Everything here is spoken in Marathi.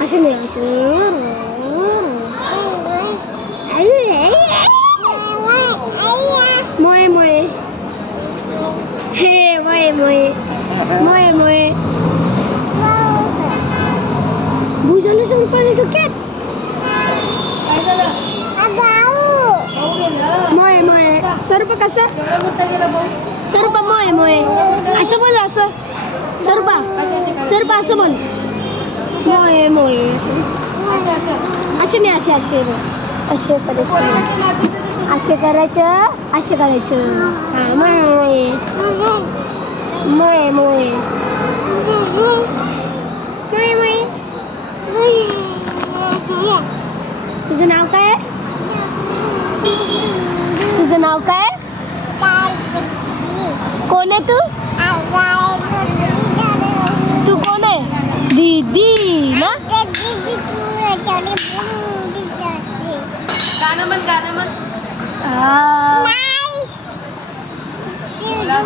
असे नाही असे मोये मोये हे मोये मोये मोये मोये भुजाला गेलं मोये मोये. सर्प कसं? सर्प मोये मोये. असं बोल असं. सर्पा. सर्प असं बोल. मोये मोये. असं नाही असे असे. असे करायचे. असे करायचं असे करायचं. हा मोये मोये. मोये मोये. तुझं नाव काय? तुझं नाव काय? कोण आहे तू? तू कोण आहे? दीदी ना? गाणं म्हण गाणं म्हण आ, तुला